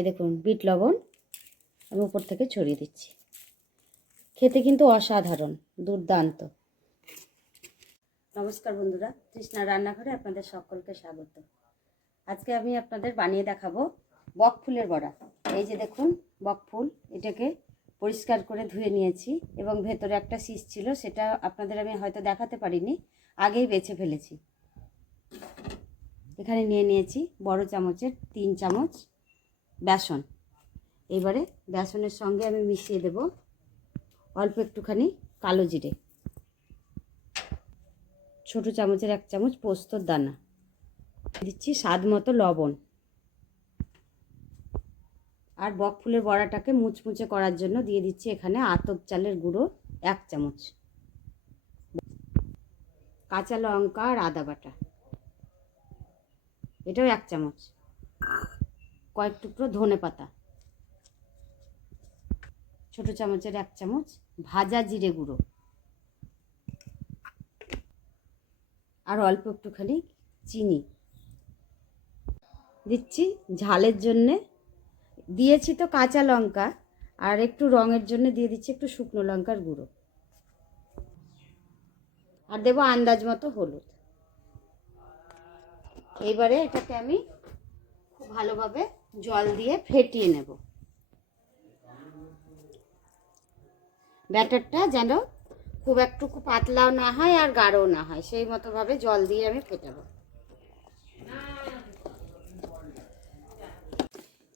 এই দেখুন বিট লবণ আমি উপর থেকে ছড়িয়ে দিচ্ছি। খেতে কিন্তু অসাধারণ, দুর্দান্ত। নমস্কার বন্ধুরা, তৃষ্ণা রান্নাঘরে আপনাদের সকলকে স্বাগত। আজকে আমি আপনাদের বানিয়ে দেখাবো বক ফুলের বড়া। এই যে দেখুন বক ফুল, এটাকে পরিষ্কার করে ধুয়ে নিয়েছি এবং ভেতরে একটা শীষ ছিল, সেটা আপনাদের আমি হয়তো দেখাতে পারিনি, আগেই বেছে ফেলেছি। এখানে নিয়ে নিয়েছি বড় চামচের 3 চামচ বেসন। এবারে বেসনের সঙ্গে আমি মিশিয়ে দেব অল্প একটুখানি কালো জিরে, ছোট চামচের 1 চামচ পোস্তর দানা, দিচ্ছি স্বাদ মতো লবণ। আর বক ফুলের বড়াটাকে মুচমুচে করার জন্য দিয়ে দিচ্ছি এখানে আতপ চালের গুঁড়ো 1 চামচ, কাঁচা লঙ্কা আর আদা বাটা এটাও 1 চামচ, কয়েক টুকরো ধনে পাতা, ছোট চামচের 1 চামচ ভাজা জিরে গুঁড়ো, আর অল্প একটুখানি চিনি দিচ্ছি ঝালের জন্যে। দিয়েছি তো কাঁচা লঙ্কা, আর একটু রঙের জন্য দিয়ে দিচ্ছি একটু শুকনো লঙ্কার গুঁড়ো, আর দেবো আন্দাজ মতো হলুদ। এইবারে এটাকে আমি খুব ভালোভাবে জল দিয়ে ফেটিয়ে নেব। ব্যাটারটা যেন খুব একটু পাতলাও না হয় আর গাঢ়ও না হয়, সেই মতোভাবে জল দিয়ে আমি ফেটাবো।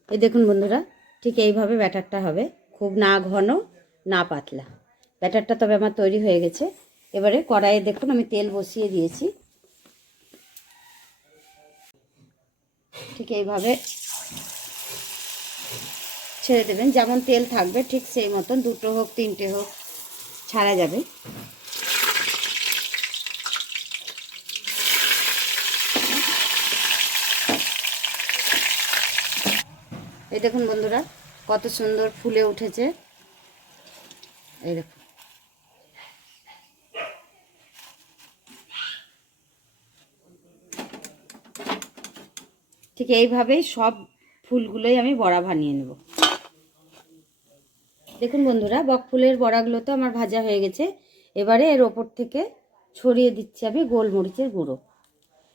এই দেখুন বন্ধুরা, ঠিক এইভাবে ব্যাটারটা হবে, খুব না ঘন না পাতলা। ব্যাটারটা তবে আমার তৈরি হয়ে গেছে। এবারে কড়াইয়ে দেখুন আমি তেল বসিয়ে দিয়েছি। ঠিক এইভাবে ছেড়ে দেবেন, যেমন তেল থাকবে ঠিক সেই মতন, 2টো হোক 3টে হোক ছাড়া যাবে। এই দেখুন বন্ধুরা কত সুন্দর ফুলে উঠেছে, এই দেখুন। ঠিক এইভাবেই সব ফুলগুলোই আমি বড়া বানিয়ে নেব। দেখুন বন্ধুরা, বক ফুলের বড়াগুলো তো আমার ভাজা হয়ে গেছে। এবারে এর ওপর থেকে ছড়িয়ে দিচ্ছি আমি গোলমরিচের গুঁড়ো।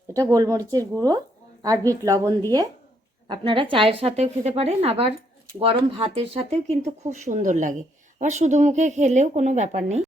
এটা গোলমরিচের গুঁড়ো আর বিট লবণ দিয়ে আপনারা চায়ের সাথেও খেতে পারেন, আবার গরম ভাতের সাথেও কিন্তু খুব সুন্দর লাগে, আবার শুধু মুখে খেলেও কোনো ব্যাপার নেই।